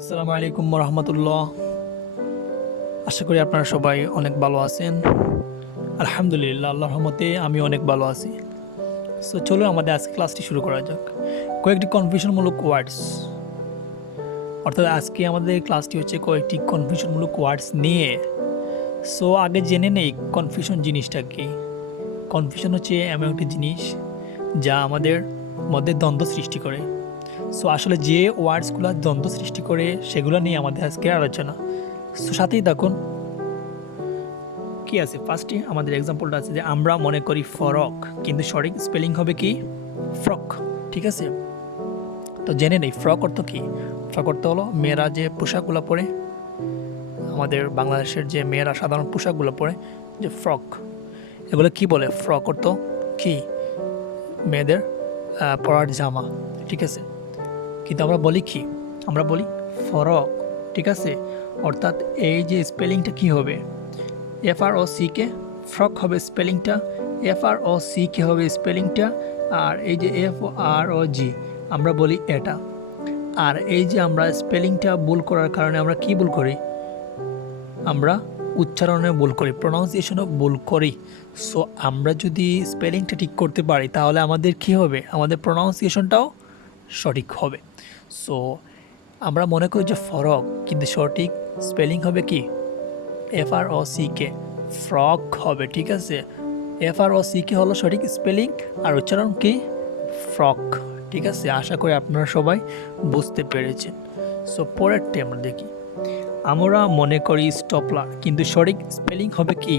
আসসালামুআলাইকুম রহমতুল্লাহ। আশা করি আপনারা সবাই অনেক ভালো আছেন। আলহামদুলিল্লাহ, আল্লাহর রহমতে আমি অনেক ভালো আছি। সো চলো আমাদের আজকে ক্লাসটি শুরু করা যাক। কয়েকটি কনফিউশনমূলক ওয়ার্ডস, অর্থাৎ আজকে আমাদের ক্লাসটি হচ্ছে কয়েকটি কনফিউশনমূলক ওয়ার্ডস নিয়ে। সো আগে জেনে নেই কনফিউশন জিনিসটা কি। কনফিউশন হচ্ছে এমন একটি জিনিস যা আমাদের মধ্যে দ্বন্দ্ব সৃষ্টি করে। সো আসলে যে ওয়ার্ডসগুলো দ্বন্দ্ব সৃষ্টি করে সেগুলো নিয়ে আমাদের আজকে আলোচনা। সো সাথেই দেখুন কি আছে। ফার্স্টে আমাদের এক্সাম্পলটা আছে যে আমরা মনে করি ফরক, কিন্তু সঠিক স্পেলিং হবে কি ফ্রক। ঠিক আছে, তো জেনে নেই ফ্রক অর্থ কি। ফ্রক অর্থ হলো মেয়েরা যে পোশাকগুলো পরে, আমাদের বাংলাদেশের যে মেয়েরা সাধারণ পোশাকগুলো পরে, যে ফ্রক, এগুলো কি বলে? ফ্রক অর্থ কি? মেয়েদের পরার জামা। ঠিক আছে, কিন্তু আমরা বলি কি? আমরা বলি ফরক। ঠিক আছে, অর্থাৎ এই যে স্পেলিংটা কি হবে? FROCK, ফ্রক হবে স্পেলিংটা। FROCK হবে স্পেলিংটা। আর এই যে FROG আমরা বলি এটা। আর এই যে আমরা স্পেলিংটা ভুল করার কারণে আমরা কি ভুল করি? আমরা উচ্চারণে ভুল করি, প্রনাউন্সিয়েশনও ভুল করি। সো আমরা যদি স্পেলিংটা ঠিক করতে পারি তাহলে আমাদের কি হবে? আমাদের প্রনাউন্সিয়েশনটাও সঠিক হবে। সো আমরা মনে করি যে ফরক, কিন্তু সঠিক স্পেলিং হবে কি? FROCK, ফ্রক হবে। ঠিক আছে, FROCK হলো সঠিক স্পেলিং, আর উচ্চারণ কি? ফ্রক। ঠিক আছে, আশা করি আপনারা সবাই বুঝতে পেরেছেন। সো পরেরটি আমরা দেখি। আমরা মনে করি স্টপলার, কিন্তু সঠিক স্পেলিং হবে কি?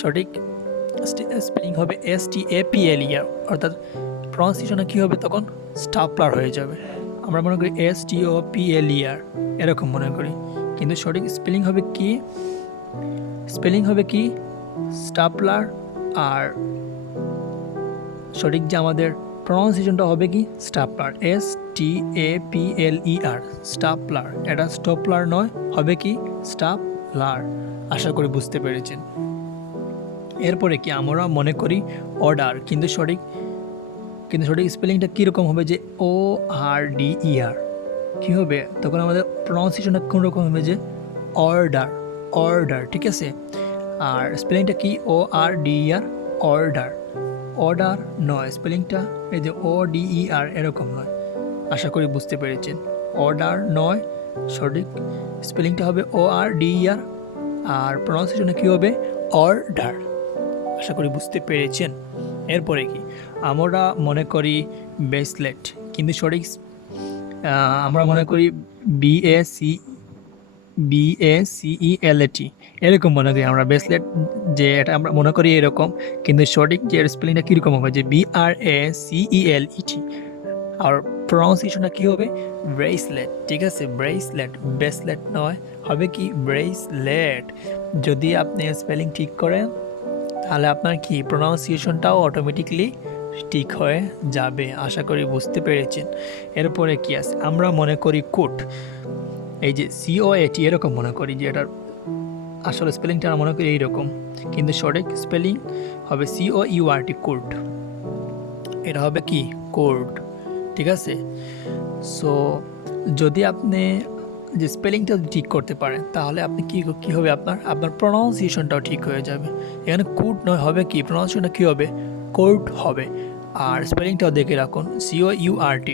সঠিক স্পেলিং হবে STAPLER, অর্থাৎ প্রনাউন্সিয়েশনে কী হবে? তখন স্টাপলার হয়ে যাবে। আমরা মনে করি STOPLER, এরকম মনে করি, কিন্তু সঠিক স্পেলিং হবে কি? স্পেলিং হবে কি? স্টাপলার। আর সঠিক যে আমাদের প্রনাউন্সিয়েশনটা হবে কি? Stapler, STAPLER, stapler. এটা স্টপলার নয়, হবে কি? স্টাপলার। আশা করি বুঝতে পেরেছেন। এরপরে কি? আমরা মনে করি অর্ডার, কিন্তু সঠিক স্পেলিংটা কীরকম হবে? যে ORDER। কী হবে তখন? আমাদের প্রনাউন্সিয়েশনটা কোন রকম হবে? যে অর্ডার, অর্ডার। ঠিক আছে, আর স্পেলিংটা কি? ORDER, order. অর্ডার নয়, স্পেলিংটা এই যে ODER, এরকম নয়। আশা করি বুঝতে পেরেছেন। অর্ডার নয়, সঠিক স্পেলিংটা হবে ORDER, আর প্রনাউন্সিয়েশনে কী হবে? অর্ডার। আশা করি বুঝতে পেরেছেন। এরপরে কি? আমরা মনে করি ব্রেসলেট, কিন্তু সঠিক আমরা মনে করি BACELAT, এরকম মনে করি আমরা ব্রেসলেট, যে এটা আমরা মনে করি এরকম, কিন্তু সঠিক যে স্পেলিংটা কীরকম হবে? যে BRACELET, আর প্রনাউন্সিয়েশনটা কী হবে? ব্রেসলেট। ঠিক আছে, ব্রেসলেট, ব্রেসলেট নয়, হবে কি? ব্রেসলেট। যদি আপনি স্পেলিং ঠিক করেন তাহলে আপনার কি প্রনাউন্সিয়েশনটাও অটোমেটিকলি ঠিক হয়ে যাবে। আশা করি বুঝতে পেরেছেন। এরপরে কি আছে? আমরা মনে করি কোট, এই যে COAT, এরকম মনে করি, যে এটার আসলে স্পেলিংটা আমরা মনে করি এইরকম, কিন্তু সঠিক স্পেলিং হবে COURT, কোট। এটা হবে কি? কোট। ঠিক আছে, সো যদি আপনি যে স্পেলিংটা ঠিক করতে পারেন তাহলে আপনি কী হবে? আপনার প্রনাউন্সিয়েশনটাও ঠিক হয়ে যাবে। এখানে কোড নয়, হবে কি? প্রনাউন্সিয়েশনটা কী হবে? কোড হবে। আর স্পেলিংটাও দেখে রাখুন, COURT,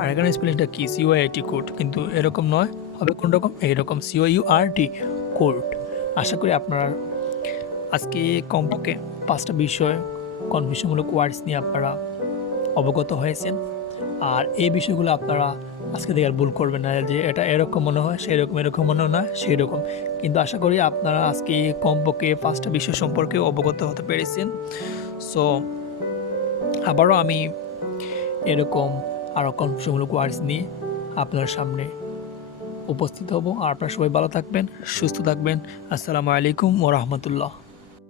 আর এখানে স্পেলিংটা কি? COAT, কোড, কিন্তু এরকম নয়, হবে কোন রকম? এইরকম, COURT, কোড। আশা করি আপনারা আজকে কমপক্ষে 5টা বিষয় কনফিউশনমূলক ওয়ার্ডস নিয়ে আপনারা অবগত হয়েছেন। আর এই বিষয়গুলো আপনারা আজকে থেকে আর ভুল করবেন না, যে এটা এরকম মনে হয় সেই রকম, এরকম মনে হয় না সেই রকম। কিন্তু আশা করি আপনারা আজকে কমপক্ষে 5টা বিষয় সম্পর্কে অবগত হতে পেরেছেন। সো আবারও আমি এরকম আরও কনফিউশনমূলক ওয়ার্ডস নিয়ে আপনার সামনে উপস্থিত হব। আর আপনারা সবাই ভালো থাকবেন, সুস্থ থাকবেন। আসসালামু আলাইকুম ওয়া রাহমাতুল্লাহ।